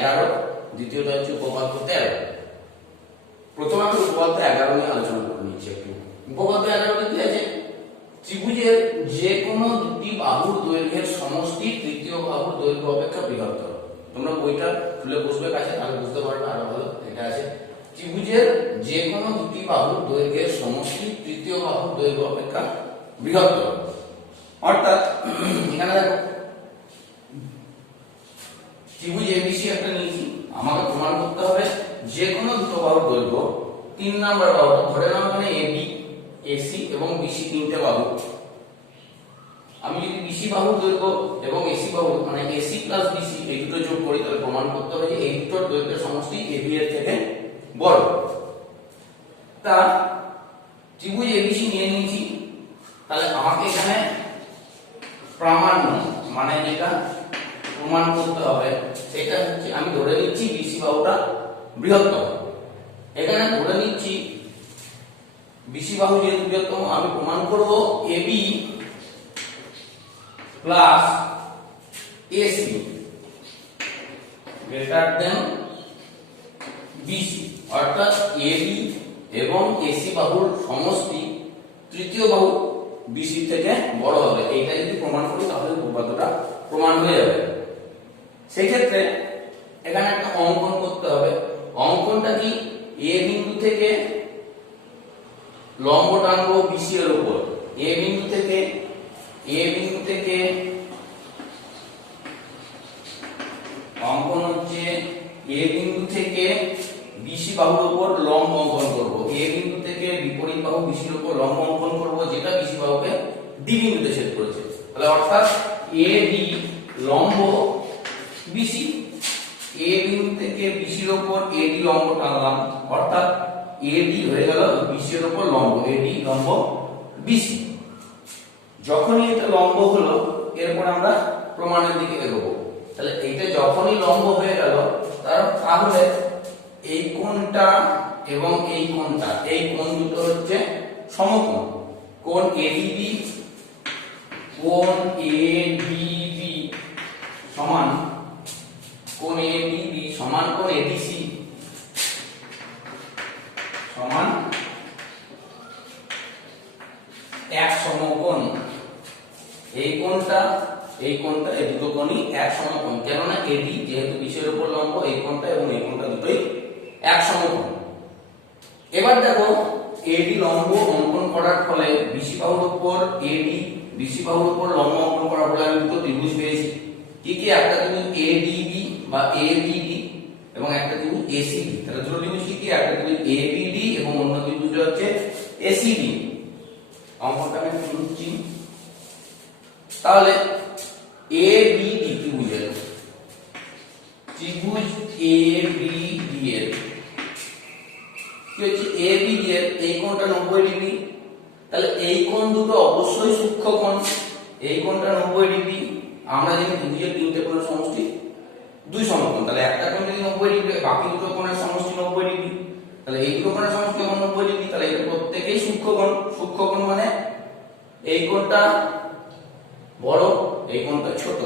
11, দ্বিতীয়টা হচ্ছে উপপাদ্য 13। প্রথমে আমি উপপাদ্য 11 নিয়ে আলোচনা করে নিচ্ছি একটু। উপপাদ্য 11 কি আছে? ত্রিভুজের যে কোনো দুটি বাহুর দৈর্ঘ্যের সমষ্টি তৃতীয় বাহুর দৈর্ঘ্য অপেক্ষা বৃহত্তর। তোমরা বইটা খুলে বসবে কাছে, তাহলে বুঝতে পারবে আরো ভালো। এটা আছে ত্রিভুজের যে কোনো দুটি বাহুর দৈর্ঘ্যের সমষ্টি তৃতীয় বাহুর দৈর্ঘ্য অপেক্ষা বৃহত্তর। অর্থাৎ এখানে দেখো ত্রিভুজ এবিসি একটা নিয়েছি, আমাকে প্রমাণ করতে হবে যে কোনো দুটো বাহুর দৈর্ঘ্য, 3 নাম্বার বাহুটা ধরে নাও মানে এবি, এসি এবং বিসি তিনটে বাহু। আমি যদি বিসি বাহুর দৈর্ঘ্য এবং এসি বাহু মানে এসি প্লাস বিসি এই দুটো যোগ করি, তাহলে প্রমাণ করতে হবে যে এই দুটোর দৈর্ঘ্যের সমষ্টি এবি এর থেকে বড়। তা ত্রিভুজ এবিসি নিয়ে নিয়েছি, তাহলে আমাকে এখানে প্রামাণ্য মানে যেটা প্রমাণ করতে হবে সেটা হচ্ছে, আমি ধরে নিচ্ছি বিসি বাহুটা বৃহত্তম। এখানে ধরে নিচ্ছি বিসি বাহু যেহেতু বৃহত্তম, আমি প্রমাণ করব AB plus AC greater than BC. অর্থাৎ এবি এবং এসি বাহুর সমষ্টি তৃতীয় বাহু বিসি থেকে বড় হবে। এইটা যদি প্রমাণ করি তাহলে উপপাদ্যটা প্রমাণ হয়ে যাবে। সেই ক্ষেত্রে এখানে একটা অঙ্কন করতে হবে। অঙ্কনটা কি? এ বিন্দু থেকে লম্ব টানবো বিসি এর উপর। এ বিন্দু থেকে অঙ্কন হচ্ছে এ বিন্দু থেকে বিসি বাহুর উপর লম্ব অঙ্কন করব। এ বিন্দু থেকে বিপরীত বাহু বিসির উপর লম্ব অঙ্কন করব, যেটা বিসি বাহুকে ডি বিন্দুতে ছেদ করেছে। তাহলে অর্থাৎ এ ডি লম্ব বিসি। এ বিন্দু থেকে বিসির উপর এ ডি লম্ব টানলাম, অর্থাৎ এ ডি হয়ে গেল বিসি এর উপর লম্ব, এ ডি লম্ব বিসি। যখনই এটা লম্ব হলো, এরপর আমরা প্রমাণের দিকে এগোবো। তাহলে এইটা যখনই লম্ব হয়ে গেল, তাহলে এই কোণটা এবং এই কোণটা, এই কোণ দুটো হচ্ছে সমকোণ। কোণ এডিবি সমান কোণ এডিবি সমান কোণ এডিসি সমান এক সমকোণ। এই কোণটা এই দুটো কোণই এক সমকোণ, কেননা এডি যেহেতু বিসির উপর লম্ব, এই কোণটা এবং এই কোণটা দুটোই এক সমকোণ। এবার দেখো এডি লম্ব অঙ্কন করার ফলে বিসি বাহুর উপর বিসি বাহুর উপর লম্ব অঙ্কন করার ফলে আমি দুটো ত্রিভুজ পেয়েছি। কি কি? একটা ত্রিভুজ এডিবি বা এবিডি এবং একটা ত্রিভুজ এসিডি। তাহলে দুটো ত্রিভুজ কি কি? একটা ত্রিভুজ এবিডি এবং অন্য ত্রিভুজটা হচ্ছে এসিডি। অঙ্কনটা আমি লিখছি। তাহলে এবিডি ত্রিভুজ এবিডি এর কি হচ্ছে? এবিডি এর এই কোণটা 90 ডিগ্রি। তাহলে এই কোণ দুটো অবশ্যই সূক্ষ্ম কোণ। এই কোণটা 90 ডিগ্রি। আমরা জানি ত্রিভুজের তিনটে কোণের সমষ্টি দুই সমকোণ। তাহলে একটা কোণ যদি 90 ডিগ্রি, বাকি দুটো কোণের সমষ্টি 90 ডিগ্রি। তাহলে এই দুটো কোণের সমষ্টি 90 ডিগ্রি। তাহলে এটা প্রত্যেকই সূক্ষ্ম কোণ। সূক্ষ্ম কোণ মানে এই কোণটা বড়, এই কোণটা ছোট,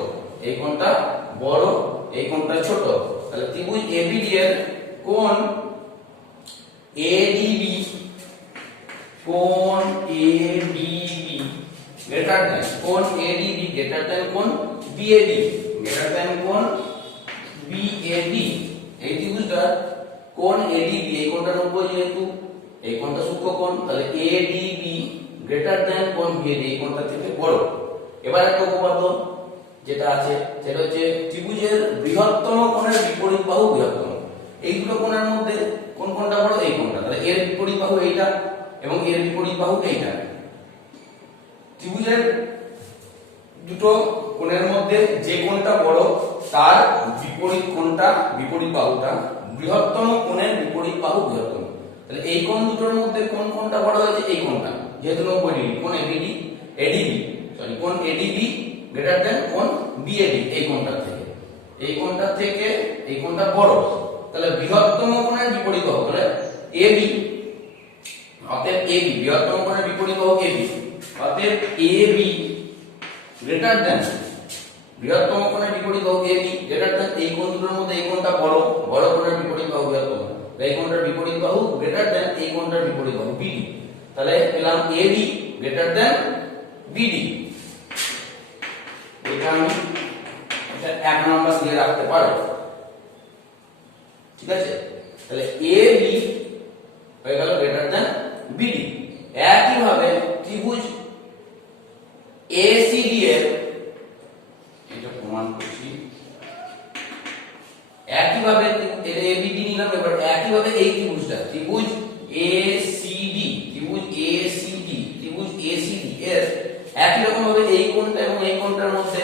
এই কোণটা বড়, এই কোণটা ছোট। তাহলে ত্রিভুজ এবিডি এর কোণ এডিবি গ্রেটার দেন কোণ এডিবি গ্রেটার দেন কোণ বিএডি গ্রেটার দেন কোণ বিএডি। এই ত্রিভুজটা কোণ এডিবি, এই কোণটা 90 যেহেতু এই কোণটা সূক্ষ্ম কোণ, তাহলে এডিবি গ্রেটার দেন কোণ বিএডি, এই কোণটা থেকে বড়। এবার একটা উপপাদ্য যেটা আছে সেটা হচ্ছে ত্রিভুজের বৃহত্তম কোণের বিপরীত বাহু বৃহত্তম। এই দুটো কোণের মধ্যে কোন কোণটা বড়? এই কোণটা। তাহলে এর বিপরীত বাহু এইটা এবং এর বিপরীত বাহু এইটা। ত্রিভুজের দুটো কোণের মধ্যে যে কোণটা বড় তার বিপরীত কোণটা, বিপরীত বাহুটা বৃহত্তম কোণের বিপরীত বাহু বৃহত্তম। তাহলে এই কোণ দুটোর মধ্যে কোন কোণটা বড় হয়েছে? এই কোণটা, যেহেতু 90 ডিগ্রি। কোণ কোণ এডিবি গ্রেটার দেন কোণ বিএডি, এই কোণটার থেকে এই কোণটা বড়। তাহলে বৃহত্তম কোণের বিপরীত বাহু, তাহলে এবি, অতএব এবি বৃহত্তম কোণের বিপরীত বাহু এবি, অতএব এবি গ্রেটার দেন বৃহত্তম কোণের বিপরীত বাহু AB গ্রেটার দ্যান এই কোণ দুটোর মধ্যে এই কোণটা বড়, বড় কোণের বিপরীত বাহু বৃহত্তম, এই কোণটার বিপরীত বাহু গ্রেটার দ্যান এই কোণটার বিপরীত বাহু BD। তাহলে পেলাম AB গ্রেটার দ্যান BD। এটা আমি এটা 1 নাম্বার দিয়ে রাখতে পারো, ঠিক আছে। তাহলে AB হয়ে গেল গ্রেটার দ্যান BD। একই ভাবে ত্রিভুজ ACD এর, এটা প্রমাণ করছি, একই ভাবে ABD নিলাম, এবার একই ভাবে এই ত্রিভুজটা ত্রিভুজ ACD, ত্রিভুজ ACD, ত্রিভুজ ACD এর একই রকম ভাবে এই কোণটা এবং এই কোণটার মধ্যে,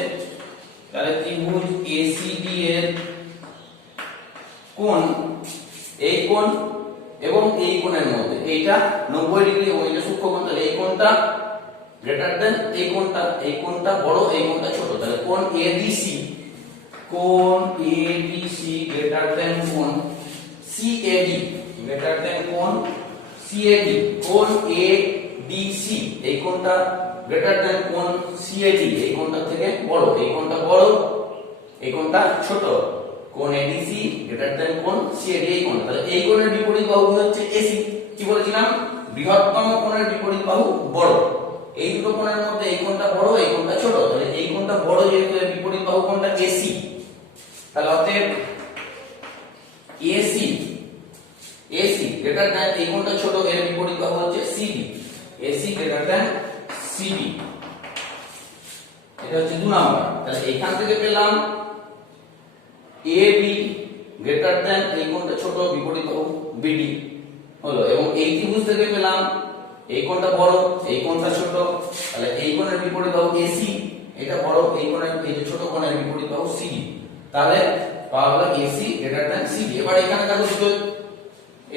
তাহলে ত্রিভুজ ACD এর কোণ, এই কোণ এবং এই কোণের মধ্যে এইটা 90 ডিগ্রি এবং এটা সূক্ষ্ম কোণ, তাহলে এই কোণটা গ্রেটার দেন এই কোণটা, এই কোণটা বড় এই কোণটা ছোট, তাহলে কোণ ADC, কোণ ADC গ্রেটার দেন কোণ CAD, গ্রেটার দেন কোণ CAD, কোণ ADC এই কোণটা গ্রেটার দেন কোণ CAD, এই কোণটা থেকে বড়, এই কোণটা বড় এই কোণটা ছোট, কোণ ADC গ্রেটার দেন কোণ CAD এই কোণ। তাহলে এই কোণের বিপরীত বাহু হচ্ছে AC। কি বলেছিলাম? বৃহত্তম কোণের বিপরীত বাহু বড়, এই দুটো কোণের মধ্যে এই কোণটা বড় এই কোণটা ছোট, তাহলে এই কোণটা বড় যেহেতু এর বিপরীত বাহু কোণটা AC, তাহলে অতএব AC গ্রেটার দেন এই কোণটা ছোট এর বিপরীত বাহু হচ্ছে CD, AC greater than CD। এটা হচ্ছে 2 নাম্বার। তাহলে এখান থেকে পেলাম AB গ্রেটার দেন এই কোণটা ছোট বিপরীত বাহু BD হলো, এবং এই ত্রিভুজ থেকে পেলাম এই কোণটা বড় এই কোণটা ছোট, তাহলে এই কোণের বিপরীত বাহু AC, এটা বড় এই কোণের এই যে ছোট কোণের বিপরীত বাহু CD, তাহলে পাওয়া গেল AC গ্রেটার দেন CD। এবার এখানে দেখো দুটো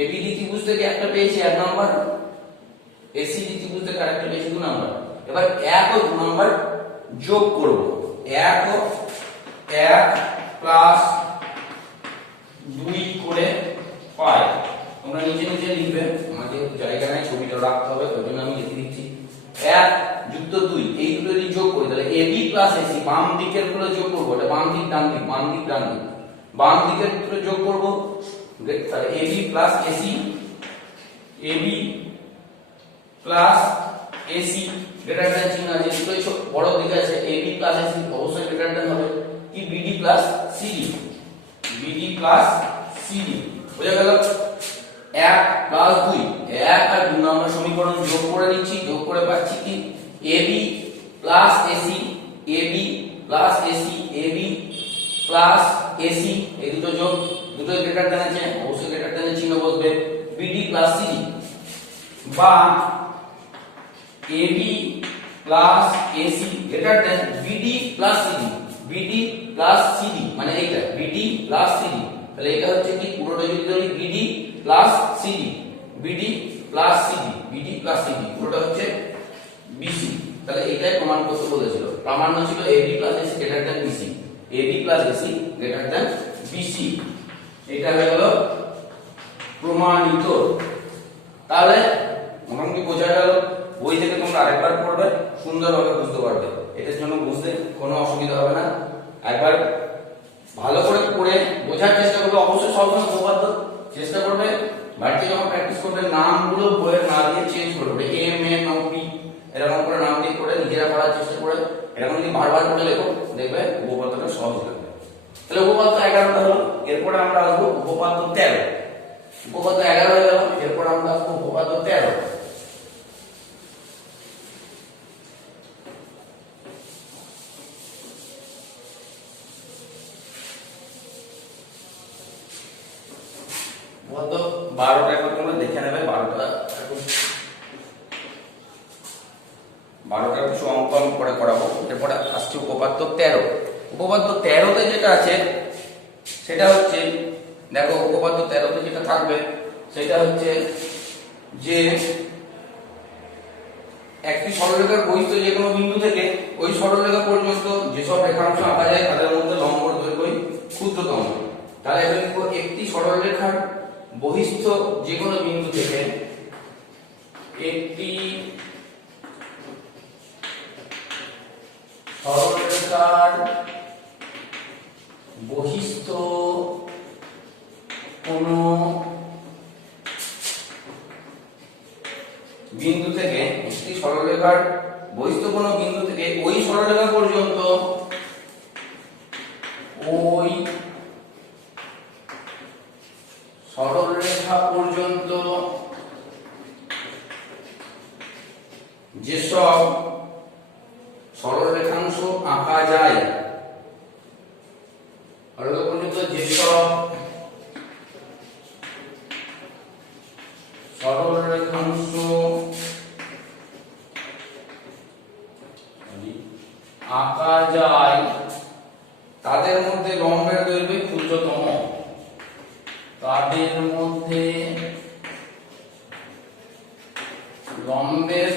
ABD ত্রিভুজ থেকে একটা পেয়েছি 1 নাম্বার, ACD ত্রিভুজ থেকে আরেকটা পেয়েছি 2 নাম্বার। এবার 1 ও 2 নাম্বার যোগ করব, 1 প্লাস 2 করে পাই, তোমরা নিচে নিচে লিখবে, আমাকে জায়গা নাই ছবিটা রাখতে হবে ওই জন্য আমি লিখে দিচ্ছি। 1 যুক্ত 2 এই দুটো যদি যোগ করি তাহলে AB প্লাস AC, বাম দিকের গুলো যোগ করব, এটা বাম দিক ডান দিক, বাম দিক ডান দিক, বাম দিকের দুটো যোগ করব, তাহলে AB plus AC, AB plus AC greater than চিহ্ন আছে, দুটোই বড় দিকে আছে, AB প্লাস AC অবশ্যই গ্রেটার দেন হবে কি BD plus CD, BD plus CD বোঝা গেল। 1 প্লাস 2, 1 আর 2 নম্বর সমীকরণ যোগ করে নিচ্ছি, যোগ করে পাচ্ছি কি AB plus AC, AB plus AC, AB plus AC এই দুটো যোগ, দুটোই গ্রেটার দেন আছে অবশ্যই গ্রেটার দেনের চিহ্ন বসবে, BD প্লাস CD বা AB plus AC greater than BD plus CD, BD plus CD মানে এইটা BD প্লাস CD, তাহলে এটা হচ্ছে কি পুরোটা যদি ধরি BD plus CD, BD plus CD, BD plus CD পুরোটা হচ্ছে BC। তাহলে এটাই প্রমাণ করতে বলেছিল, প্রামাণ্য ছিল AB plus AC greater than BC, AB plus AC greater than BC, এটা হয়ে গেল প্রমাণিত। তাহলে মোটামুটি বোঝা গেল, বই থেকে তোমরা আরেকবার পড়বে সুন্দরভাবে বুঝতে পারবে, এটার জন্য বুঝতে কোনো অসুবিধা হবে না। একবার ভালো করে পড়ে বোঝার চেষ্টা করবে, অবশ্যই সবসময় উপপাদ্য চেষ্টা করবে, বাড়িতে যখন প্র্যাকটিস করবে নামগুলো বইয়ের না দিয়ে চেঞ্জ করবে, M N O P এরকম করে নাম দিয়ে পড়ে নিজেরা পড়ার চেষ্টা করে, এরকম যদি বারবার করে লেখো দেখবে উপপাদ্যটা সহজ লাগবে। তাহলে উপপাদ্য 11টা হলো, এরপরে আমরা আসবো উপপাদ্য 13, উপপাদ্য 11 হয়ে গেল, এরপর আমরা আসবো উপপাদ্য 13। উপপাদ্য 12টা একবার তোমরা দেখে নেবে, 12টা কিছু অঙ্ক আমি পরে করাবো। এরপরে আসছে উপপাদ্য 13। উপপাদ্য 13তে যেটা আছে সেটা হচ্ছে, দেখো উপপাদ্য 13তে যেটা থাকবে সেটা হচ্ছে যে একটি সরলরেখার বহিস্থ যে কোনো বিন্দু থেকে ওই সরলরেখা পর্যন্ত যেসব রেখাংশ আঁকা যায় তাদের মধ্যে লম্ব দৈর্ঘ্য ক্ষুদ্রতম। তাহলে এটা লিখব একটি সরলরেখার বহিস্থ যে কোনো বিন্দু থেকে একটি সরলরেখার বহিস্থ কোন বিন্দু থেকে একটি সরলরেখার বহিস্থ কোন বিন্দু থেকে ওই সরলরেখা পর্যন্ত ওই সরলরেখা পর্যন্ত যেসব সরলরেখাংশ আঁকা যায়, সরলরেখা পর্যন্ত যেসব সরলরেখাংশ আঁকা যায় তাদের মধ্যে লম্বের দৈর্ঘ্য ক্ষুদ্রতম, তাদের মধ্যে লম্বের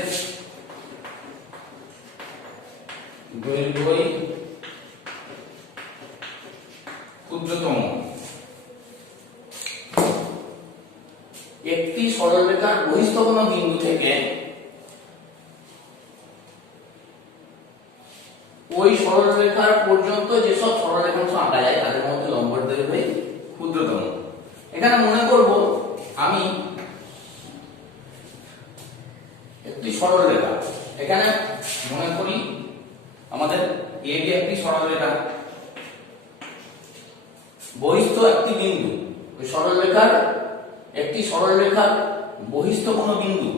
দৈর্ঘ্যই ক্ষুদ্রতম। একটি সরলরেখার বহিস্থ কোন বিন্দু থেকে ওই সরলরেখার পর্যন্ত যেসব সরলরেখাংশ আঁকা যায় তাদের মধ্যে লম্বের দৈর্ঘ্য ক্ষুদ্রতম। এখানে মনে করব আমি একটি সরলরেখা, এখানে মনে করি আমাদের এবি একটি সরলরেখা, বহিস্থ একটি বিন্দু, ওই সরলরেখার একটি সরলরেখার বহিস্থ কোন বিন্দু,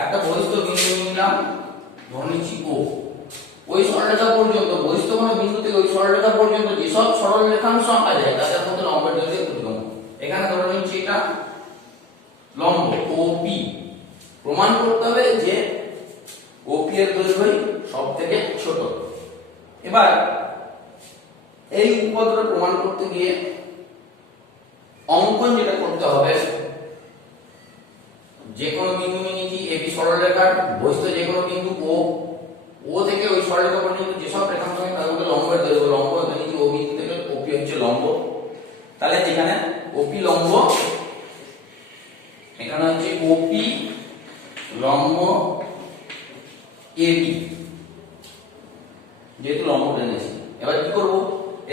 একটা বহিস্থ বিন্দু নিলাম, ধরে নিচ্ছি ও। ওই সরলরেখা পর্যন্ত বহিস্থ কোন বিন্দু থেকে ওই সরলরেখা পর্যন্ত যেসব সরলরেখাংশ আঁকা যায় তাদের মধ্যে লম্বের দৈর্ঘ্য ক্ষুদ্রতম। এখানে ধরে নিচ্ছি এটা লম্ব ওপি, প্রমাণ করতে হবে যে ওপি এর দৈর্ঘ্য সবথেকে ছোট। এবার এই উপপাদ্য প্রমাণ করতে গিয়ে অঙ্কন যেটা করতে হবে, যে কোনো বিন্দু নিয়েছি এবি সরলরেখার বহিস্থ যে কোনো বিন্দু ও থেকে ওই সরলরেখা পর্যন্ত যেসব রেখাংশ আছে তার মধ্যে লম্বের দৈর্ঘ্য, লম্ব এখানে কি ও বিন্দু থেকে ওপি হচ্ছে লম্ব, তাহলে এখানে ওপি লম্ব, এখানে হচ্ছে ওপি লম্ব এবি, যেহেতু লম্ব টেনেছি। এবার কি করব,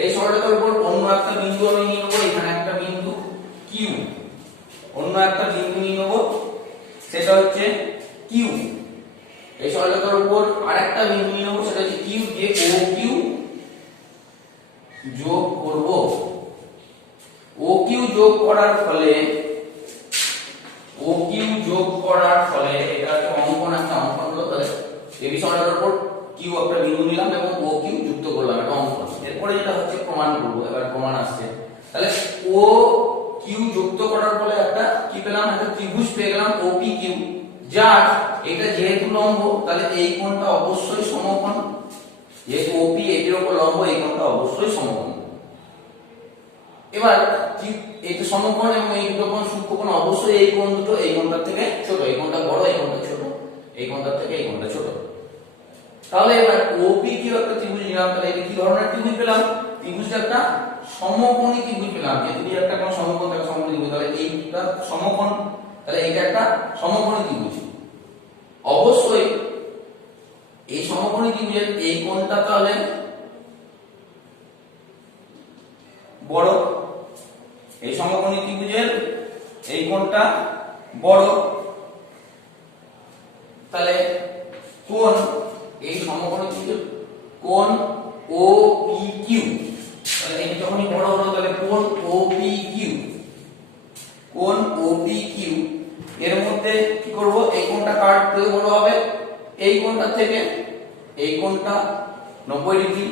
এই সরলরেখার উপর অন্য একটা বিন্দু আমি নিয়ে নেব, এখানে একটা বিন্দু কিউ, অন্য একটা বিন্দু নিয়ে নেব, সেটা হচ্ছে কিউ। এই সরলরেখার উপর আরেকটা বিন্দু নিয়ে নেব, সেটা হচ্ছে কিউ, দিয়ে ও কিউ যোগ করব। ও কিউ যোগ করার ফলে এটা হচ্ছে অঙ্কন, একটা অঙ্কন হলো। তাহলে এবি সরলরেখার উপর কিউ একটা বিন্দু নিলাম এবং ও কিউ যুক্ত করলাম, এটা অঙ্কন। এরপরে যেটা হচ্ছে প্রমাণ করব, এবার প্রমাণ আসছে। তাহলে ও কিউ যুক্ত করার ফলে একটা কি পেলাম, একটা ত্রিভুজ পেয়ে গেলাম ওপি কিউ, যার এটা যেহেতু লম্ব তাহলে এই কোণটা অবশ্যই সমকোণ, যেহেতু ওপি এটির উপর লম্ব এই কোণটা অবশ্যই সমকোণ। এবার এটা সমকোণ এবং এই দুটো কোণ সূক্ষ্মকোণ, অবশ্যই এই কোণ দুটো এই কোণটার থেকে ছোট, এই কোণটা বড় এই কোণটা ছোট, এই কোণটার থেকে এই কোণটা ছোট। তাহলে এবার ওপি কিউ একটা ত্রিভুজ নিলাম, তাহলে এটা কি ধরনের ত্রিভুজ পেলাম, ত্রিভুজটা একটা সমকোণী ত্রিভুজ পেলাম, যদি একটা কোণ সমকোণ থাকে সমকোণী ত্রিভুজ, তাহলে এইটা সমকোণ, তাহলে এটা একটা সমকোণী ত্রিভুজ। অবশ্যই এই সমকোণী ত্রিভুজের এই কোণটা তাহলে বড়, এই সমকোণী ত্রিভুজের এই কোণটা বড়, তাহলে কোণ এই সমকোণী ত্রিভুজের কোণ OPQ, তাহলে এই যখনই বড় হলো তাহলে কোণ OPQ, কোণ OPQ এর মধ্যে কি করব, এই কোণটা কার থেকে বড় হবে, এই কোণটা থেকে এই কোণটা 90 ডিগ্রি,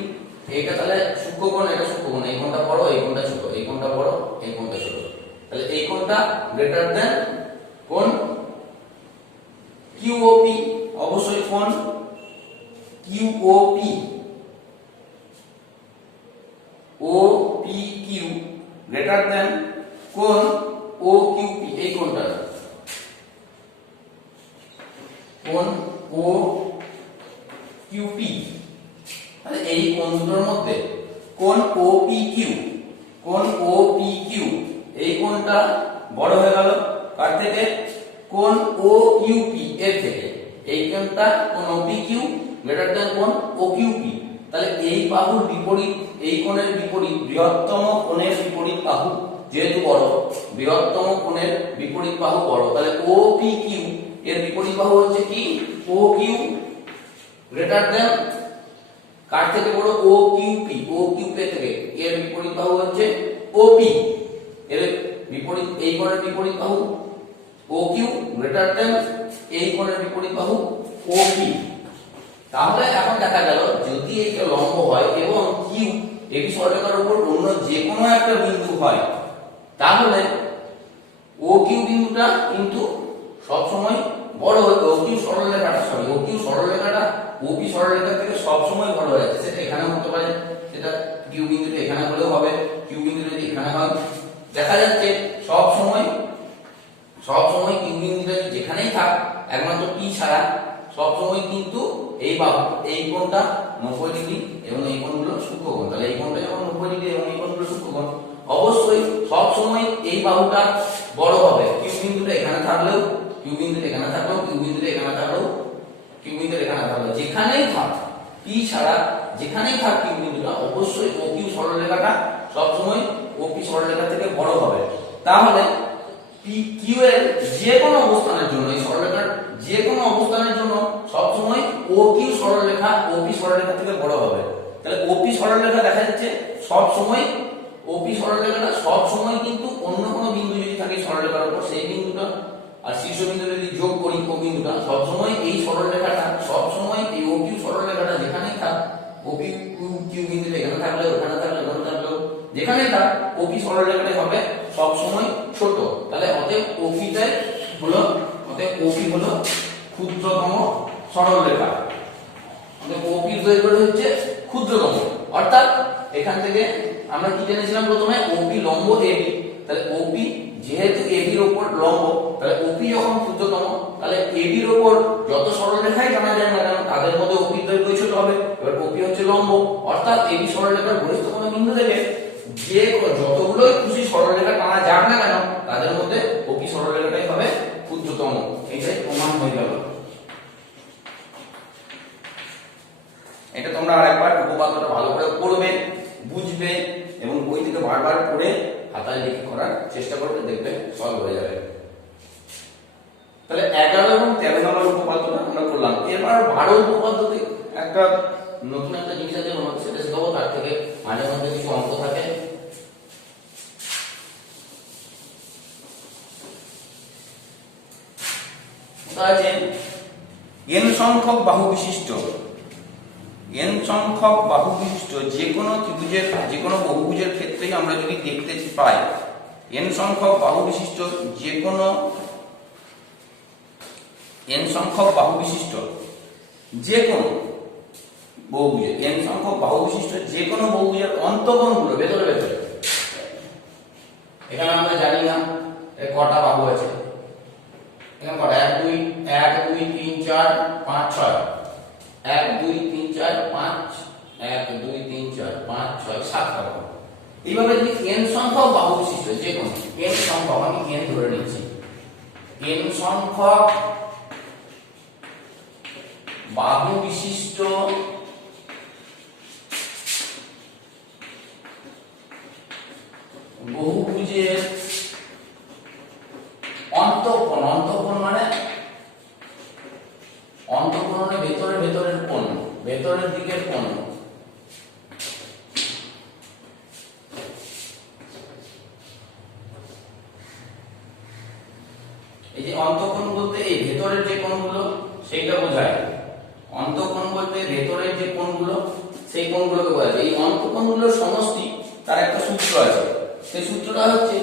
এইটা তাহলে সূক্ষ্মকোণ, এটা সূক্ষ্মকোণ, এই কোণটা বড় এই কোণটা ছোট, এই কোণটা বড় এই কোণটা ছোট, তাহলে এই কোণটা গ্রেটার দ্যান কোণ QOP, অবশ্যই কোণ QOP OPQ গ্রেটার দ্যান কোণ OQP, এই কোণটা কোণ OQP। তাহলে এই কোণ দুটোর মধ্যে কোণ OPQ, কোণ OPQ এই কোণটা বড় হয়ে গেল কার থেকে, কোণ OQP এর থেকে। এই কোণটা কোণ OPQ গ্রেটার দ্যান কোণ OQP, তাহলে এই বাহুর বিপরীত, এই কোণের বিপরীত, বৃহত্তম কোণের বিপরীত বাহু যেহেতু বড়, বৃহত্তম কোণের বিপরীত বাহু বড়, তাহলে OPQ এর বিপরীত বাহু হচ্ছে কি OQ গ্রেটার দেন কার থেকে বড় OQP, OQP থেকে এর বিপরীত বাহু হচ্ছে OP, এর বিপরীত এই কোণের বিপরীত বাহু OQ গ্রেটার দেন এই কোণের বিপরীত বাহু OP। তাহলে এখন দেখা গেল যদি এটা লম্ব হয় এবং Q AB সরলরেখার উপর অন্য যে কোনো একটা বিন্দু হয়, তাহলে OQ বিন্দুটা কিন্তু সব সময় বড় হয়। OQ সরলরেখাটা OP সরলরেখা থেকে সব সময় বড় হয়ে যাচ্ছে। সেটা এখানে হতে পারে, সেটা Q বিন্দুটা এখানে হলেও হবে, Q বিন্দুটা যদি এখানে হয়, দেখা যাচ্ছে সব সময় Q বিন্দুটা যেখানেই থাক একমাত্র P ছাড়া সব সময় কিন্তু এই বাহু, এই কোণটা 90 ডিগ্রি এবং এই কোণগুলো সূক্ষ্মকোণ। তাহলে এই কোণটা যখন 90 ডিগ্রি এবং এই কোণগুলো সূক্ষ্মকোণ, অবশ্যই সব সময় এই বাহুটা বড় হবে। Q বিন্দুটা এখানে থাকলেও, Q বিন্দুটা এখানে থাকলেও, Q বিন্দুটা এখানে থাকলেও, Q বিন্দুটা এখানে থাকলেও, যেখানেই থাক P ছাড়া যেখানেই থাক Q বিন্দুটা, অবশ্যই OQ সরলরেখাটা সব সময় OP সরলরেখা থেকে বড় হবে। তাহলে PQ এর যে কোনো অবস্থানের জন্য, এই সরলরেখার যে কোনো অবস্থানের জন্য সব সময় OQ সরলরেখা OP সরলরেখা থেকে বড় হবে। তাহলে OP সরলরেখা দেখা যাচ্ছে সব সময়, OP সরলরেখাটা সব সময় কিন্তু অন্য কোনো বিন্দু যদি থাকে সরলরেখার উপর, সেই বিন্দুটা আর শীর্ষবিন্দু যদি যোগ করি ও বিন্দুটা, সব সময় এই সরলরেখাটা সব সময় এই OQ সরলরেখাটা যেখানেই থাক, OP Q বিন্দুটা এখানে থাকলে, ওখানে থাকলে, ওখানে থাকলে, যেখানেই থাক OP সরলরেখাটাই হবে সব সময় ছোট। তাহলে অতএব OP হলো ক্ষুদ্রতম সরলরেখা। অতএব OP এর দৈর্ঘ্য হচ্ছে ক্ষুদ্রতম। অর্থাৎ এখান থেকে আমরা কি জেনেছিলাম প্রথমে, OP লম্ব AB, তাহলে OP যেহেতু AB এর উপর লম্ব, তাহলে OP যখন ক্ষুদ্রতম, তাহলে AB এর উপর যত সরলরেখাই টানা যায় না কেন তাদের মধ্যে OP এর দৈর্ঘ্য ছোট হবে। এবার OP হচ্ছে লম্ব, অর্থাৎ AB সরলরেখার বহিস্থ বিন্দু থেকে যে যতগুলো খুশি সরলরেখা টানা যাক না কেন তাদের মধ্যে OP সরলরেখাটাই হবে ক্ষুদ্রতম। এটাই প্রমাণ হয়ে গেল। এটা তোমরা আরেকবার উপপাদ্যটা ভালো করে পড়বে, বুঝবে এবং বই থেকে বারবার পড়ে খাতায় লিখে করার চেষ্টা করবে, দেখবে সলভ হয়ে যাবে। তাহলে 11 এবং 13 নম্বর উপপাদ্যটা আমরা করলাম। এবার 12 উপপাদ্যতে একটা নতুন একটা জিনিস আছে, আমরা সেটা শিখাবো। তার থেকে মাঝে মধ্যে কিছু অঙ্ক থাকে। আছে n সংখ্যক বাহু বিশিষ্ট, n সংখ্যক বাহু বিশিষ্ট যে কোনো ত্রিভুজের, যে কোনো বহুভুজের ক্ষেত্রেই আমরা যদি দেখতে পাই, n সংখ্যক বাহু বিশিষ্ট যে কোনো n সংখ্যক বাহু বিশিষ্ট যে কোনো বহুভুজের, n সংখ্যক বাহু বিশিষ্ট যে কোনো বহুভুজের অন্তঃকোণগুলো ভেতরে ভেতরে, এখানে আমরা জানি না কটা বাহু আছে, এখানে কটা 1 2 3 4 5 6, 1 2 3 4 5, 1 2 3 4 5 6 7 বাহু। এইভাবে যদি n সংখ্যক বাহু বিশিষ্ট যে কোনো n সংখ্যক, আমি n ধরে নিচ্ছি, n সংখ্যক বাহু বিশিষ্ট বহুভুজের অন্তঃকোণ, অন্তঃকোণ মানে অন্তঃকোণ মানে ভেতরের ভেতরের কোণ, ভেতরের দিকের কোণ। এই যে অন্তঃকোণ বলতে এই ভেতরের যে কোণগুলো সেইটা বোঝায়। অন্তঃকোণ বলতে ভেতরের যে কোণগুলো সেই কোণগুলোকে বোঝায়। এই অন্তঃকোণগুলোর সমষ্টি তার একটা সূত্র আছে। সেই সূত্রটা হচ্ছে,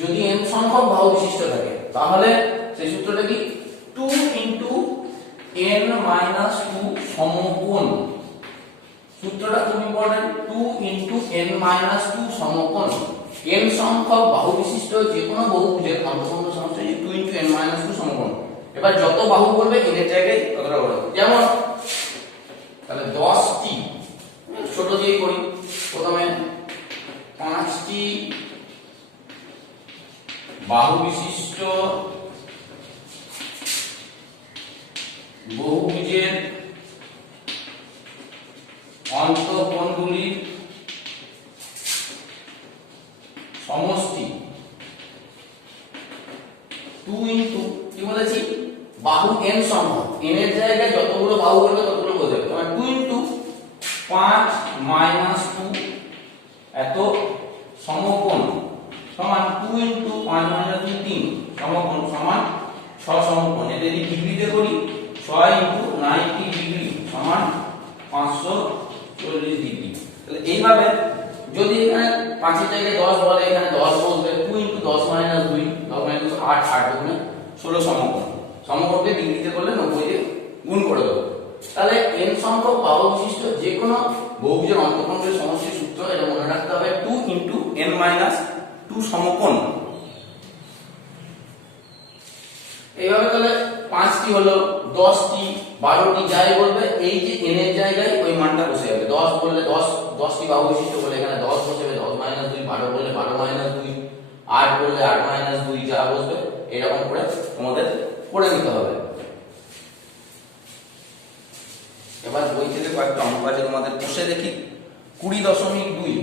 যদি n সংখ্যক বাহু বিশিষ্ট থাকে তাহলে সেই সূত্রটা কি 2 * n - 2 সমকোণ। সূত্রটা খুব ইম্পর্টেন্ট, 2 * n - 2 সমকোণ। n সংখ্যক বাহু বিশিষ্ট যে কোনো বহুভুজের অন্তঃকোণ সমষ্টি 2 * n - 2 সমকোণ। এবার যত বাহু বলবে n এর জায়গায় ততটা বড়। যেমন তাহলে 10টি, ছোট দিয়ে করি, প্রথমে 5টি বাহু বিশিষ্ট বহুভুজের সমষ্টি 2 ইনটু কি বলেছি বাহু n সংখ্যক n এর জায়গায় যতগুলো বাহু হবে ততগুলো বোঝাবে তাহলে 2 ইনটু 5 মাইনাস 2 এত সমকোণ সমান 2 ইনটু 5 মাইনাস 2 3 সমকোণ সমান 6 সমকোণ এটা যদি ডিগ্রিতে করি 6 ইনটু 90 ডিগ্রি সমান 540 ডিগ্রি তাহলে এইভাবে যদি এখানে 5 এর জায়গায় 10 বলে এখানে 10 বলবে 2 ইনটু 10 মাইনাস 2 10 মাইনাস 8 8 গুণে 16 সমকোণ সমকোণকে ডিগ্রিতে করলে 90 দিয়ে গুণ করে দেবো তাহলে n সংখ্যক বাহু বিশিষ্ট যে কোনো বহুভুজের অন্তঃকোণের সমষ্টির সূত্র এটা মনে রাখতে হবে 2 ইনটু n মাইনাস 2 সমকোণ এইভাবে তাহলে 5টি হলো 10টি 12টি যাই বলবে এই যে n এর জায়গায় ওই মানটা বসে যাবে 10 বললে 10টি বাহু বিশিষ্ট বলে এখানে 10 বসে যাবে 10 মাইনাস 2 12 বললে 12 মাইনাস 2 8 বললে 8 মাইনাস 2 যা বসবে এরকম করে তোমাদের করে নিতে হবে এবার বই থেকে কয়েকটা অঙ্ক আছে তোমাদের কোষে দেখি 20.2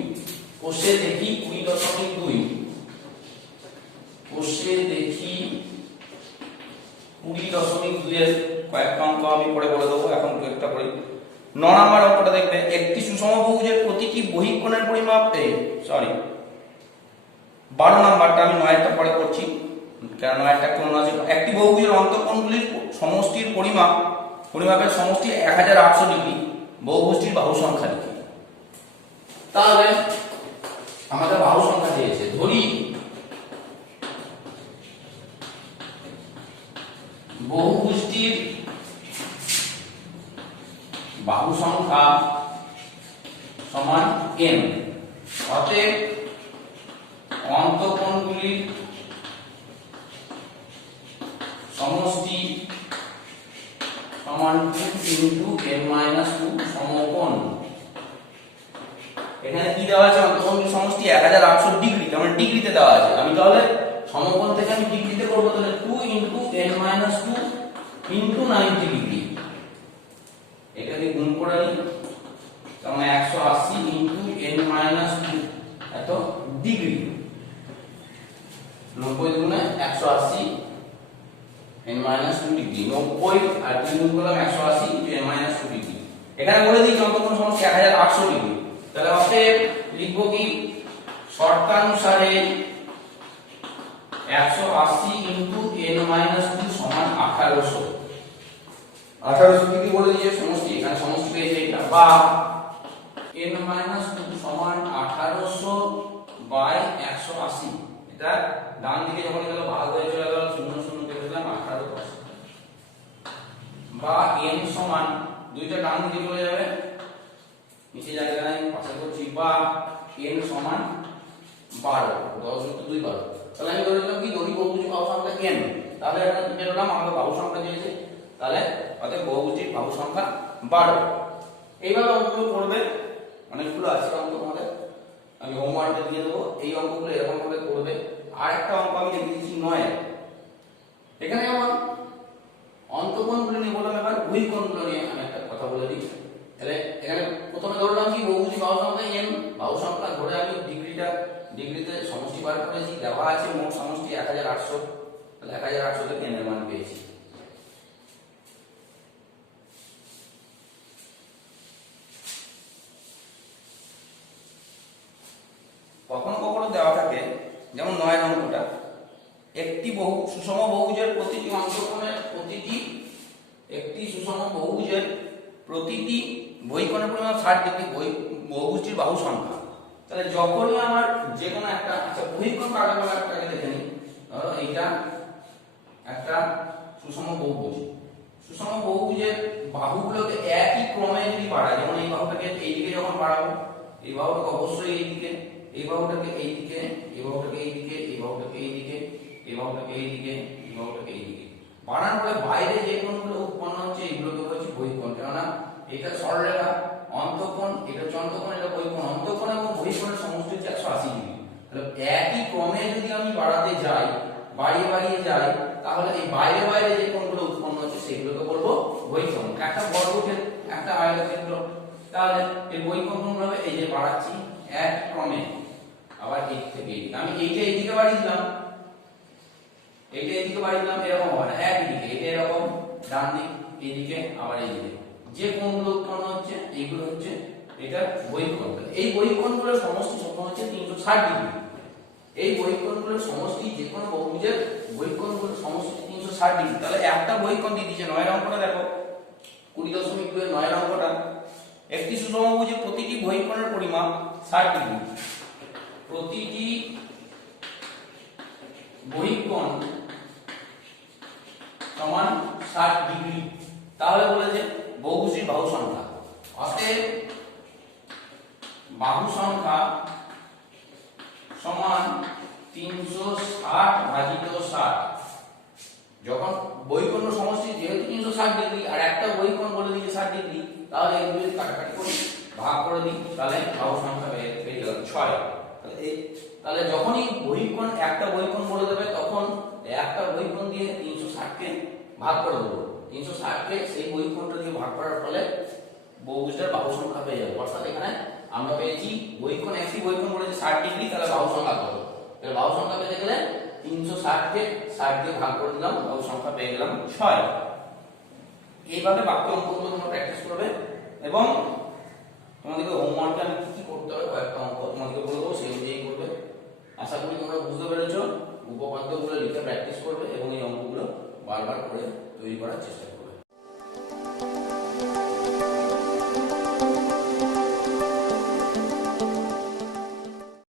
কোষে দেখি 20.2 কোষে দেখি 20.2 এর কয়েকটা অঙ্ক আমি পরে বলে দেবো এখন একটা করি 9 নম্বর অঙ্কটা দেখবে একটি সুষম বহুভুজের প্রতিটি বহিঃকোণের পরিমাপ 12 নম্বরটা আমি 9টা পরে করছি কারণ 9টা কোণ আছে একটি বহুভুজের অন্তঃকোণগুলির সমষ্টির পরিমাপের সমষ্টি 1800 ডিগ্রি বহুভুজটির বাহু সংখ্যা লিখি তাহলে আমাদের বাহু সংখ্যা দিয়েছে ধরি বহুভুজটির বাহু সংখ্যা সমান n অতএব অন্তঃকোণগুলির সমষ্টি সমান 2 ইনটু n মাইনাস 2 সমকোণ এখানে কি দেওয়া আছে অন্তঃকোণের সমষ্টি 1800 ডিগ্রি তার মানে ডিগ্রিতে দেওয়া আছে আমি তাহলে সমকোণ থেকে আমি ডিগ্রিতে করব তাহলে 2 into n minus 2 into 90 degree এটা দিয়ে গুণ করে নিই তার মানে 180 ইনটু n মাইনাস 2 এত ডিগ্রি 90 গুণে 180 n মাইনাস 2 ডিগ্রি 90 আর 2 গুণ করলাম 180 ইনটু n মাইনাস 2 ডিগ্রি এখানে বলে দিই অন্তঃকোণ সমষ্টি 1800 ডিগ্রি তাহলে অতএব লিখব কি শর্তানুসারে 180 ইনটু n মাইনাস 2 সমান 1800 1800 ডিগ্রি বলে দিয়েছে সমষ্টি এখানে সমষ্টি পেয়েছে এটা বা n মাইনাস 2 সমান 1800 বাই 180 এটা ডান দিকে যখন গেল ভাগ হয়ে চলে গেল 0 0 কেটে দিলাম 18 বা n সমান দুইটা ডান দিকে চলে যাবে নিচে জায়গা নাই পাশে করছি বা n সমান 12 10 যুক্ত 2 12 তাহলে আমি ধরে নিলাম কি ধরি বহুভুজের বাহু সংখ্যা n তাহলে এটা পেলাম আমাদের বাহু সংখ্যা দিয়েছে তাহলে অতএব বহুভুজের বাহু সংখ্যা 12 এইভাবে অঙ্কগুলো করবে অনেকগুলো আছে অঙ্ক তোমাদের আমি হোমওয়ার্কে দিয়ে দেবো এই অঙ্কগুলো এরকম ভাবে করবে আর একটা অঙ্ক আমি লিখে দিয়েছি 9 এখানে যেমন অন্তঃকোণগুলো নিয়ে বললাম এবার বহিঃকোণগুলো নিয়ে আমি একটা কথা বলে দিই তাহলে এখানে প্রথমে ধরলাম কি বহুভুজের বাহু সংখ্যা n বাহু সংখ্যা ধরে আমি ডিগ্রিতে সমষ্টি বার করেছি দেওয়া আছে মোট সমষ্টি 1800 তাহলে 1800 থেকে n এর মান পেয়েছি কখনো কখনো দেওয়া থাকে যেমন 9 নম্বরটা একটি সুষম বহুভুজের প্রতিটি অন্তঃকোণের একটি সুষম বহুভুজের প্রতিটি বহিঃকোণের পরিমাপ 60 ডিগ্রি বহুভুজটির বাহু সংখ্যা তাহলে যখনই আমার যে কোনো একটা আচ্ছা বহিঃকোণ কাকে বলে একটাকে দেখে নিই ধরো এইটা একটা সুষম বহুভুজের বাহুগুলোকে একই ক্রমে যদি বাড়াই যেমন এই বাহুটাকে এইদিকে যখন বাড়াবো এই বাহুটাকে অবশ্যই এইদিকে এই বাহুটাকে এইদিকে এই বাহুটাকে এইদিকে এই বাহুটাকে এইদিকে এই বাহুটাকে এইদিকে এই বাহুটাকে এইদিকে বাড়ানোর পরে বাইরে যে কোণগুলো উৎপন্ন হচ্ছে এগুলোকে বলছি বহিঃকোণ কেননা এটা সরলরেখা অন্তঃকোণ এটা হচ্ছে অন্তঃকোণ এটা বহিঃকোণ অন্তঃকোণ এবং বহিঃকোণের সমষ্টি হচ্ছে 180 ডিগ্রি তাহলে একই ক্রমে যদি আমি বাড়াতে যাই বাড়িয়ে যাই তাহলে এই বাইরে যে কোণগুলো উৎপন্ন হচ্ছে সেগুলোকে বলবো বহিঃকোণ একটা বর্গক্ষেত্র একটা আয়তক্ষেত্র তাহলে এই বহিঃকোণ কোণ হবে এই যে বাড়াচ্ছি এক ক্রমে আবার এই দিক থেকে এইদিকে, আমি এইটা এইদিকে বাড়িয়ে দিলাম, এইটা এইদিকে বাড়িয়ে দিলাম, এরকম হবে না, একই দিকে, এটা এরকম ডান দিক, এইদিকে আবার এইদিকে, যে কোণগুলো উৎপন্ন হচ্ছে এইগুলো হচ্ছে এটা বহিঃকোণ। এই বহিঃকোণগুলোর সমষ্টি সমান হচ্ছে 360 ডিগ্রি। এই বহিঃকোণগুলোর সমষ্টি যে কোনো বহুভুজের বহিঃকোণগুলোর সমষ্টি 360 ডিগ্রি। তাহলে একটা বহিঃকোণ দিয়ে দিয়েছে 9 অঙ্কটা দেখো 20.2 এর 9 অঙ্কটা, একটি সুষমভুজে প্রতিটি বহিঃকোণের পরিমাপ 60 ডিগ্রি। প্রতিটি বহিঃকোণ সমান 60 ডিগ্রি। তাহলে বলেছে বহুভুজের বাহু সংখ্যা, অতএব বাহু সংখ্যা সমান 360 ভাজিত 60। যখন বহিঃকোণ সমষ্টি যেহেতু 360 ডিগ্রি আর একটা বহিঃকোণ বলে দিয়েছে 60 ডিগ্রি, তাহলে এগুলো যদি কাটাকাটি করি ভাগ করে দিই তাহলে বাহু সংখ্যা বেরিয়ে গেল 6। তাহলে যখনই বহিঃকোণ একটা বহিঃকোণ বলে দেবে তখন একটা বহিঃকোণ দিয়ে 360 কে ভাগ করে দেবো, 360 কে সেই বহিঃকোণটা দিয়ে ভাগ করার ফলে বহুভুজের বাহু সংখ্যা পেয়ে যাবো। অর্থাৎ এখানে আমরা পেয়েছি বহিঃকোণ, একটি বহিঃকোণ বলেছে 60 ডিগ্রি, তাহলে বাহু সংখ্যা কত? তাহলে বাহু সংখ্যা পেতে গেলে 360 কে 60 দিয়ে ভাগ করে দিলাম, বাহু সংখ্যা পেয়ে গেলাম 6। এইভাবে বাক্য অঙ্কনগুলো তোমরা প্র্যাকটিস করবে এবং তোমাদেরকে হোমওয়ার্কে আমি কি কি করতে হবে কয়েকটা অঙ্ক তোমাদেরকে বলে দেবো, সেই অনুযায়ী করবে। আশা করি তোমরা বুঝতে পেরেছো। উপপাদ্যগুলো লিখে প্র্যাকটিস করবে এবং এই অঙ্কগুলো বারবার করে তৈরি করার চেষ্টা করবে।